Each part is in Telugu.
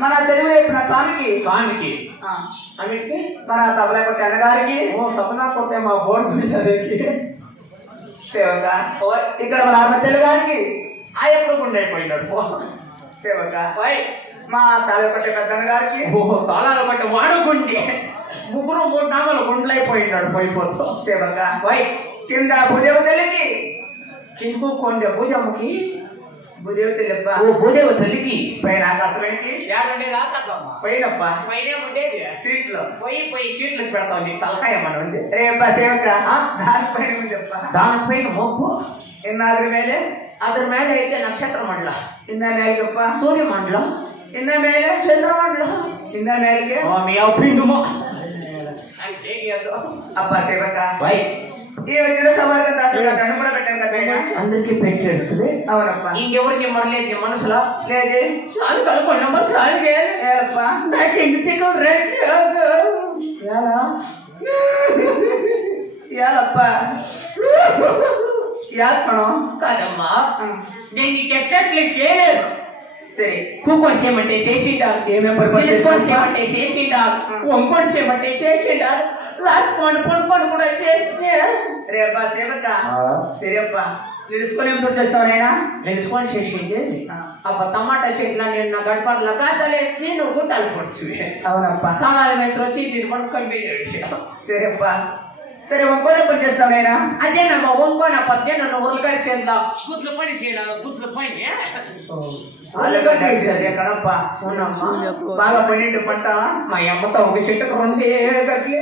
మన తెలుగు చెప్పిన స్వామికి అన్నిటికి మన తబలా కొట్టే అన్నగారికి తపనా కొట్టే మా బోర్డు మీద సేవక ఇక్కడ మన ఆత్మహత్యలు గారికి ఆ ఎప్పుడు గుండైపోయినాడు సేవక మా తాళ కొట్టే పెద్దన్న గారికి తాళాలు బట్టి వాడు గుండి ముగ్గురు 3 నామాలు గుండ్లైపోయినాడు పోయిపోతూ సేవక కింద భూదేవ తల్లికి చింకు కొండ భుజముకి భూదేవ తల్లిప్ప భూదేవ తల్లికి పైన ఆకాశమేంటి ఏడుండేది ఆకాశం పైనప్ప పైన ఉండేది సీట్లో పోయి సీట్లకు పెడతావు నీకు తలకాయ మన ఉంది రేప సేవక దానిపైన చెప్ప దానిపైన మొప్పు ఇన్నాద్రి మేలే అದ್ರ ಮೇಲೆ అయితే నక్షత్ర మండల ఇన్న మేలకప్ప సూర్య మండలం ఇన్న మేలే చంద్రమండలం ఇన్న మేలకే మీ అప్పిండుమో అప్ప సేవక వై ఈ వచ్చిన సవాలుగా నన్ను కూడా పెట్టాను కదా అందరికీ పెట్టేస్తుంది అవునప్ప ఇంకెవరికి మరలేదు మనసులో లేదే చాలు కనుకోండమ్మా చాలుగే ఏలప్ప నాకు ఇంటికి రేట్ ఎలా ఏలప్ప యాత్మణం కాదమ్మా నేను నీకు ఎట్లట్లే చేయలేదు సరే కూకొని చేయమంటే చేసిండారు ఏమేమి తెలుసుకొని చేయమంటే చేసిండారు వంకొని చేయమంటే చేసిండారు రాసుకోండి పొనుకొని కూడా చేస్తే రేప సేవక సరేప్ప తెలుసుకొని ఏం చేస్తావు నాయనా తెలుసుకొని చేసింది అప్ప టమాటా చెట్ల నిన్న గడపర్ల కాతలేసి నువ్వు గుట్టాలు పొడుచువి అవునప్ప కాలాల మీద వచ్చి దీని పనుకొని వెళ్ళాడు సరేప్ప సరే వంకోనే పని చేస్తావు నాయనా అదే నమ్మ వంకోన పద్య నన్ను ఉరలగడి చేద్దాం గుట్లు పని చేయాలి గుట్లు పని కడప్ప బాగా పన్నెండు పంటావా మా అమ్మతో ఒక చెట్టుకు 2 గట్లే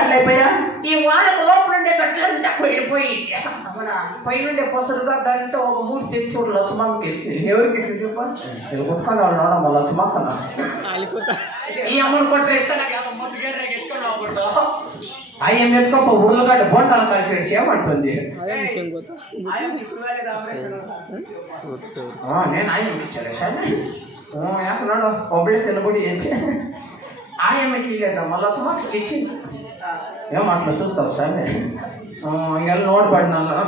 అట్లయిపోయా ఈ వానకు లోపలుండే గట్లంతా పోయిపోయి పైనుండే పొసలుగా దాంట్లో ఒక 3 తెచ్చి ఒక లచ్చమ్మకి ఇస్తుంది ఎవరికి చెప్ప ఉత్కన్నాడు లచ్చమ్మక్కన ఈ అమ్మను కొట్టేస్తే నాకు మొత్తం ఎత్తుకున్నావు అయ్యం ఎత్తుకోప ఉర్లగడ్డ బొండాలు కలిసి చేయమంటుంది నేను ఆయన ఇచ్చాను సార్ ఏమన్నాడు ఒబ్బడే తెల్లబడి ఇచ్చి ఆయన ఇట్లేదా మళ్ళీ సుమారు ఇచ్చింది ఏమట్లా చూస్తావు సార్ ఇంకెళ్ళి నోటు పడినాను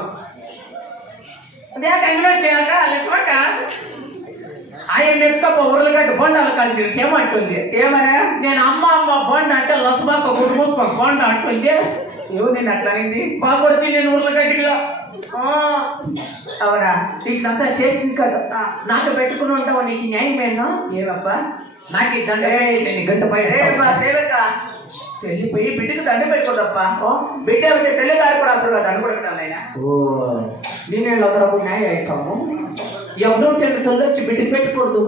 అదే లక్ష్మక్క ఆయన ఎత్తుకోప ఉర్లగడ్డ బొండాలు కలిసి చేయమంటుంది ఏమన్నా నేను అమ్మ బొండ అంటే లసమాక గుడిమూసుకో బొండ అంటుంది ఎవరు నేను అట్లా అనింది బాగుపడితే నేను ఉర్లగడ్డిగా అవునా నీకంతా చేసింది కదా నాకు పెట్టుకుని ఉంటావు నీకు న్యాయమేనా ఏమప్ప నాకు ఈ దండ నేను గంట సేవక వెళ్ళిపోయి బిడ్డకు దండ పెట్టుకోదప్ప బిడ్డ వచ్చే తెల్లదారి కూడా అప్పుడు దండ పెట్టుకుంటాను ఆయన నేనే న్యాయం అవుతాము ఎవరో వచ్చి బిడ్డ పెట్టకూడదు